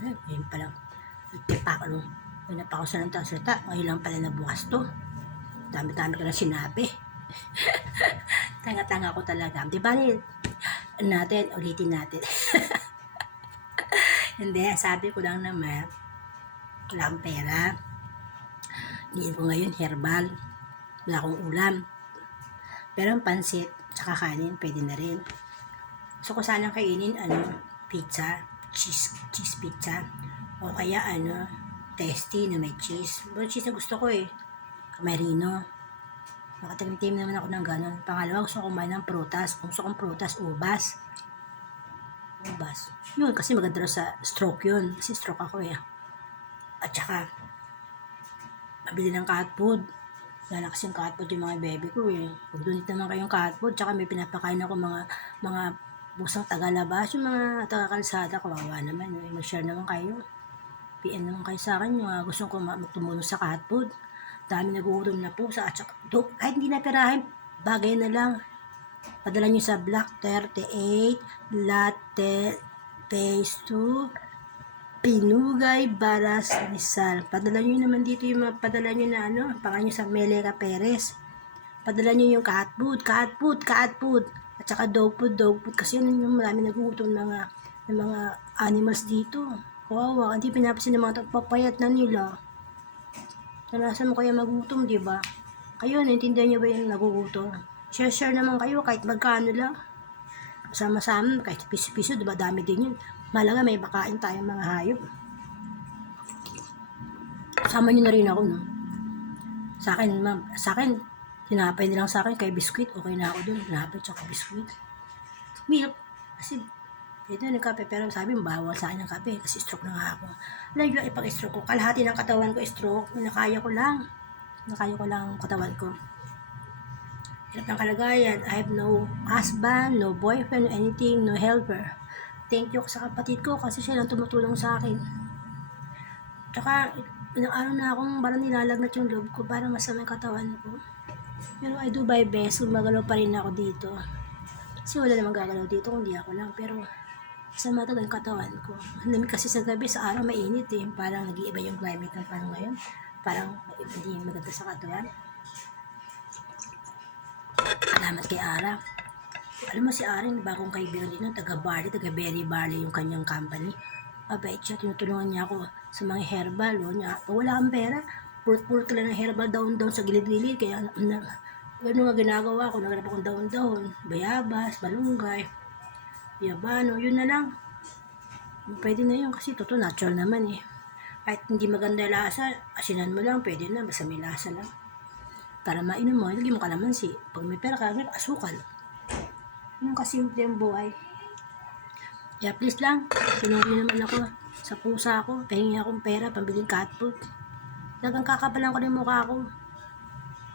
Ayun pa lang. Nagtipa ko nung una pa ako sa ng salita. Ngayon lang pala nabukas to. Dami-dami ko na sinabi. Tanga-tanga ko talaga. Di ba natin, ulitin natin. Hindi, sabi ko lang naman, wala akong pera. Hindi ko ngayon herbal. Wala akong ulam. Pero ang pansit, tsaka kanin, pwede na rin. So ko sanang kainin, pizza, cheese pizza. O kaya, tasty na may cheese. Pero cheese na gusto ko Marino. Nakatalim-tim naman ako ng gano'n. Pangalawa, gusto ko kumain ng prutas. Kung gusto kong prutas, ubas. Yun, kasi maganda sa stroke yun. Kasi stroke ako At saka, pabili ng cat food. Wala kasi yung cat food yung mga baby ko Pag-donate naman kayong cat food. Tsaka may pinapakain ako mga busang tagalabas. Yung mga taga-kalsada, kawawa naman. Mag-share naman kayo. PM naman kayo sa akin. Yung gusto ko tumulong sa cat food. Dami nagugutom na pusa. At saka, kahit hindi na perahin, bagay na lang. Padala nyo sa Black 38 Latte Phase 2 Pinugay Baras Rizal. Padala nyo naman dito yung padala nyo na pangalan nyo sa Meleka Perez. Padala nyo yung cat food. At saka dog food. Kasi yun yung marami nagugutom ng mga animals dito. Kawawa, hindi pinapasin ng mga papayat na nila. Nalasan mo kaya magutom, di ba? Kayo, naintindihan nyo ba yung nagugutom? Share naman kayo kahit magkano lang. Sama-sama, kahit piso-piso, diba dami din yun. Malaga may bakain tayong mga hayop. Sama nyo na rin ako, no? Sa akin, tinapay nilang sa akin kay biskuit, okay na ako dun. Tinapay tsaka biskuit. Milk, kasi ito ng kape, pero sabi mo, bawal sa akin ng kape kasi stroke na nga ako. Alam nyo, ipag-stroke ko, kalahati ng katawan ko stroke, nakaya ko lang ang katawan ko. Hirap ng kalagayan. I have no husband, no boyfriend, no anything, no helper. Thank you sa kapatid ko kasi siya lang tumutulong sa akin. Tsaka, ilang araw na akong parang nilalagnat yung loob ko para masama yung katawan ko. Pero I do my best, magalaw pa rin ako dito. Kasi wala namang gagalaw dito kundi ako lang. Pero, sama talaga yung katawan ko. Lamig kasi sa gabi, sa araw mainit Parang nag-iiba yung climate ng parang ngayon. Parang hindi maganda sa katawan. Salamat kay Ara. Alam mo si Ara, bagong kaibigan din taga Berry Barley yung kanyang company. Mabait siya, tinutulungan niya ako sa mga herbal. Wala kang pera, pulot ka lang ng herbal down sa gilid-gilid. Kaya gano'n nga ginagawa ko, naganap akong daon, bayabas, balunggay, yabano, yun na lang. Pwede na yun kasi totoo natural naman Kahit hindi maganda lasa, asinan mo lang, pwede na, basta may lasa lang. Para mainom mo, ilagay mo kalamansi. Pag may pera ka, asukal. Yung kasimple ang buhay. Kaya please lang, tulungan naman ako sa pusa ko. Pahingi akong pera, pambiling cat food. Talagang kakapalan ko rin mukha ko.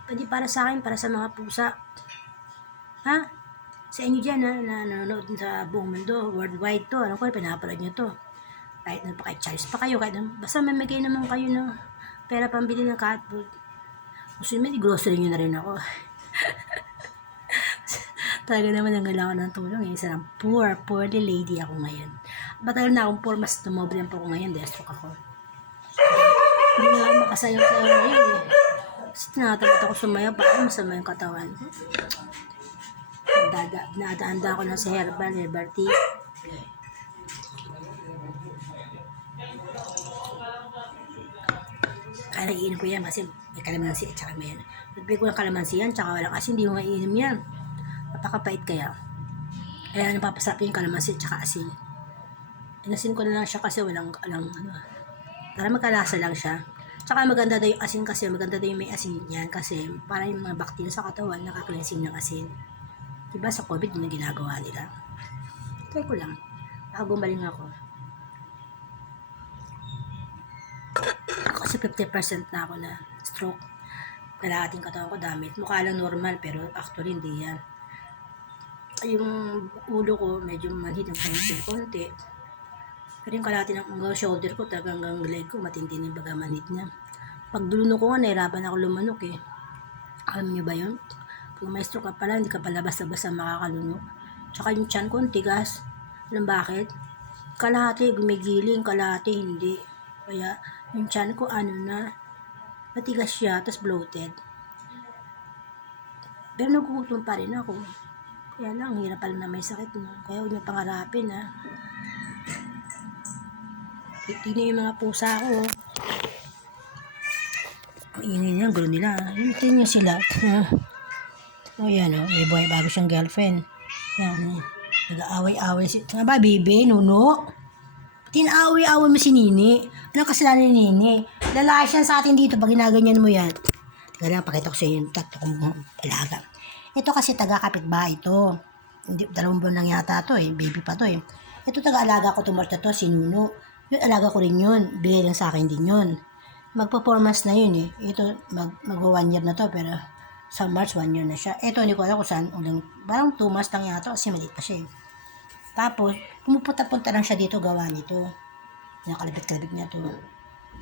Pwede para sa akin, para sa mga pusa. Ha? Sa inyo dyan na nanonood sa buong mundo, worldwide to. Alam ko, pinapanood nyo to. Kahit Charles pa kayo, basta mamigay naman kayo ng pera pambili ng cat food. Gusto nyo, grocery nyo na rin ako. Talaga naman ang kailangan ng tulong Isa lang poorly lady ako ngayon. Matagal na akong poor, mas tumoble po ako ngayon, destroke ako. Hindi na ako makasayaw-sayaw ngayon Kasi tinatamad ako sumayaw, parang masama yung katawan ko. Nadaan ako na sa herbal tea. Kaya naiinom ko yan kasi may kalamansi at saka may Nagbigay ko ng kalamansi yan, tsaka walang asin, hindi mo maiinom yan. Napakapait kaya. Kaya napapasarap yung kalamansi at saka asin. Inasin ko na lang siya kasi walang para magkalasa lang siya. Tsaka maganda daw yung asin kasi maganda daw yung may asin yan kasi para yung mga bakterya sa katawan nakakleansing ng asin. Diba sa COVID yun ang ginagawa nila. Try ko lang. Nakagumaling ako. Kasi 50% na ako na stroke. Kalahating katawan ko damit. Mukha lang normal pero actually hindi yan. Yung ulo ko medyo manhid ang konti. Pero yung kalahati ng shoulder ko talagang hanggang leg ko matindi na yung baga manhid niya. Pag dulunok ko nga nahirapan ako lumanok Alam niyo ba yun? Pag may stroke ka pala, hindi ka pala basta-basta makakalunok. Tsaka yung tiyan ko, tigas. Alam bakit? kalahati gumigiling, kalahati hindi. Kaya yung tiyan ko matigas siya, tapos bloated. Pero nagugutom pa rin ako. Kaya lang, hirap pala na may sakit mo. Kaya huwag niyo pangarapin ha. Tignan yung mga pusa ko. Ang ingay nila, gulo nila. Tingnan nyo sila. O yan o, may boy, bago siyang girlfriend. Yan, nag-aaway-aaway nga ba, baby, nuno? Tinaaway-away mo si Nini. Anong kasalanan ni Nini? Lalaki siya sa atin dito pag ginaganyan mo yan. Teka lang, pakita ko sa inyo yung tatlo kong alaga. Ito kasi taga-kapitbahay ito. 2 buwan lang yata to baby pa to Ito taga-alaga ko tumorta to, si Nuno. Yung alaga ko rin yun, bigay lang sa akin din yun. Mag-performance na yun Ito, mag-1 year na to, pero sa March 1 year na siya. Ito, hindi ko alam kung saan uling, parang 2 months lang yata kasi maliit pa siya Tapos, pumupunta-punta lang siya dito gawa nito. Nakalabit-kalabit niya to.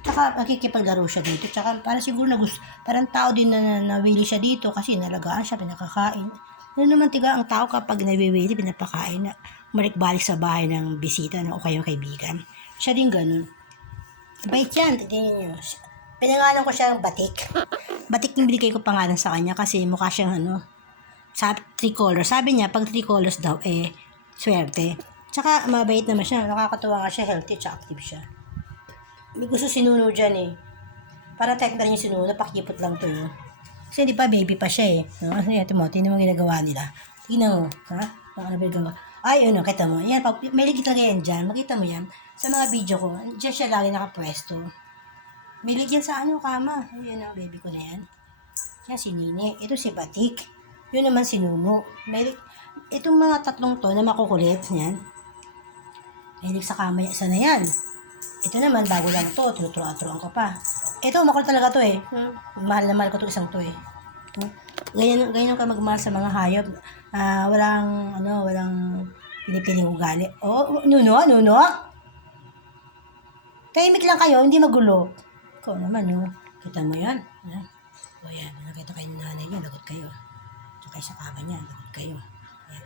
Tsaka nakikipaglaro siya dito. Tsaka parang siguro parang tao din na nawili siya dito kasi nalagaan siya, pinakakain. Ano naman tiga ang tao kapag nawiwili, pinapakain na balik sa bahay ng bisita o kayong kaibigan. Siya din ganun. Bait yan, tignan nyo. Pinangalan ko siya ng Batik. Batik yung binigay ko pangalan sa kanya kasi mukha siyang sabi, 3 colors. Sabi niya, pag 3 colors daw, swerte. Tsaka mabait naman siya. Nakakatuwa nga siya, healthy, tsaka active siya. May gusto si Nuno dyan Para type na rin yung si Nuno, pakipot lang to Kasi di pa, baby pa siya No? Ito mo, tingnan mo ginagawa nila. Tingnan mo, ha? Ano ba gawa? Ay, kita mo. Yan, may ligit lang yan dyan. Makita mo yan. Sa mga video ko, dyan siya lagi nakapwesto. May ligit yan sa kama. Yan ang baby ko na yan. Yan si Nini. Ito si Batik. Yun naman si Nuno. Itong mga tatlong to na makukulit, yan. May ligit sa kama, isa na yan. Ito naman, bago lang to, tuturuan ko pa. Ito, makulit talaga to Mahal na mahal ko to isang to Ganyan ka magmahal sa mga hayop. Walang pinipiling ugali. Nuno? Tahimik lang kayo, hindi magulo. Ikaw naman, Kita mo yan. Yan, nakita kayo ng nanay niya, lagot kayo. Tsaka sa kama niya, lagot kayo. Yan.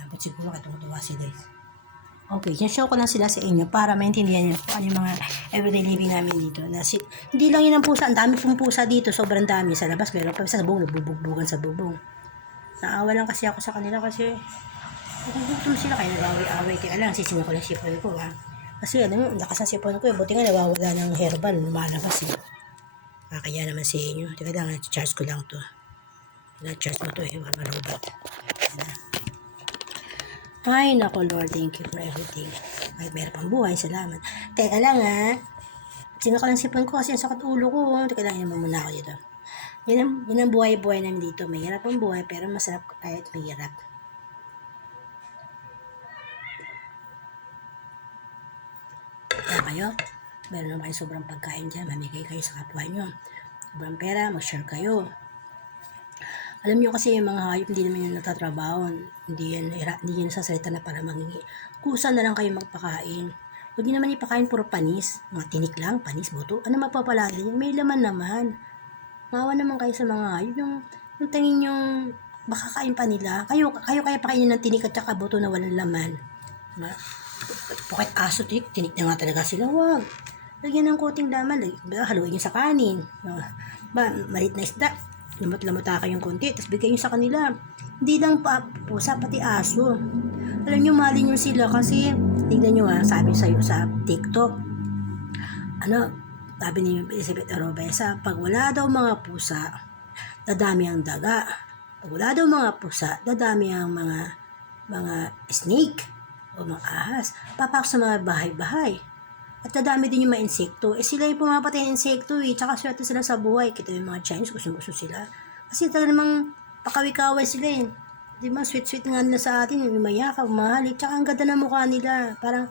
Labot siguro katong-tuwa sila Okay, show ko lang sila sa inyo para maintindihan nyo kung ano yung mga everyday living namin dito. Hindi lang yun ang pusa, ang dami pong pusa dito, sobrang dami. Sa labas, meron pa sa bubong, nagbubugbugan sa bubong. Naawa lang kasi ako sa kanila kasi nagugutom sila kaya nag-away-away. Kaya lang, sisingin ko lang sipon ko Kasi lakas ng sipon ko buti nga nawawala ng herbal, lumalabas Kaya naman sa inyo. Teka lang, charge ko lang to. Na-charge mo to malubat. Ay, nako Lord, thank you for everything. Ay, meron pang buhay, salamat. Teka lang Sino ko lang sipon ko kasi ang sakit ulo ko. Teka lang, naman muna ako dito. Yan ang buhay-buhay namin dito. Mahirap ang buhay, pero masarap kahit mahirap. Kaya kayo, meron naman kayo sobrang pagkain dyan. Mamigay kayo sa kapwa nyo. Sobrang pera, mag-share kayo. Alam niyo kasi yung mga hayop, hindi naman yun natatrabaho. Hindi yan sasalita na para mangingi. Kusa na lang kayo magpakain. Huwag niyo naman ipakain puro panis. Mga tinik lang, panis, buto. Ano mapapalagi yan? May laman naman. Mawa naman kayo sa mga hayop. Yung tingin yung baka kain pa nila. Kayo kaya pakainin ng tinik at saka buto na walang laman. Pukit aso, tinik na nga talaga sila. Huwag. Lagyan ng konting laman. Haluin niyo sa kanin. Malit na isda. Lamot-lamota kayong konti, tapos bigay nyo sa kanila. Hindi lang pusa, pati aso. Alam nyo, mahalin nyo sila kasi, tignan nyo sabi sa'yo sa TikTok, sabi ni Elizabeth Arobesa, pag wala daw mga pusa, dadami ang daga. Pag wala daw mga pusa, dadami ang mga snake o mga ahas. Papasok sa mga bahay-bahay. At dadami din yung mga insekto. Sila yung pumapatay ng insekto Tsaka swerte sila sa buhay. Kita yung mga Chinese, gusto sila. Kasi talaga namang pakawikaway sila Di ba, sweet-sweet nga nila sa atin. Yung mayakap, mahalik. Tsaka ang ganda ng mukha nila. Parang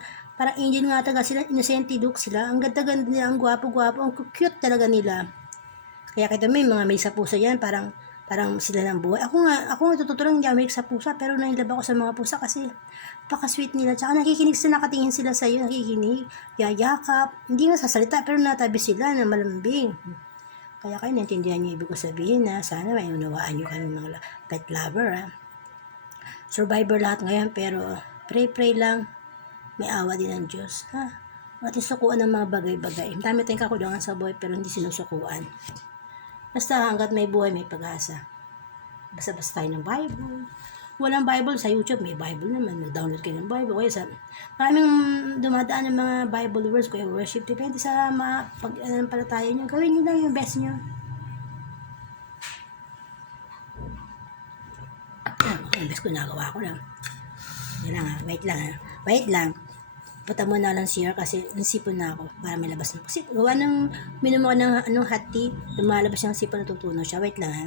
angel nga talaga sila. Innocent look sila. Ang ganda-ganda nila. Ang gwapo-gwapo. Ang cute talaga nila. Kaya kita may sa puso yan. Parang sila ng buhay. Ako nga tututulang hindi ako sa pusa, pero nailab ako sa mga pusa kasi napaka-sweet nila. Tsaka nakikinig sila, nakatingin sila sa iyo, nakikinig, yayakap, hindi nga sasalita, pero natabi sila na malambing. Kaya kayo naintindihan niyo ibig ko sabihin na sana may unawaan niyo kami mga pet lover. Survivor lahat ngayon, pero Pray lang. May awa din ng Diyos. Ha? Huwag natin sukuan ng mga bagay-bagay. Dami tayong kakulangan sa buhay pero hindi sinusukuan. Basta hanggat may buhay, may pag-asa. Basta-basta tayo ng Bible. Walang Bible, sa YouTube may Bible naman. Mag-download kayo ng Bible. Kaya sa maraming dumadaan ng mga Bible words, kaya worship. Depende sa mga pag-anampalataya nyo. Gawin nyo lang yung best nyo. Yung best ko nagawa ko lang. Yan lang ha. Wait lang. Punta mo na lang siya kasi nasipon na ako para may labas na. Kasi gawa ng minum ako ng hot tea, lumalabas yung sipon, natutunaw siya. Wait lang ha.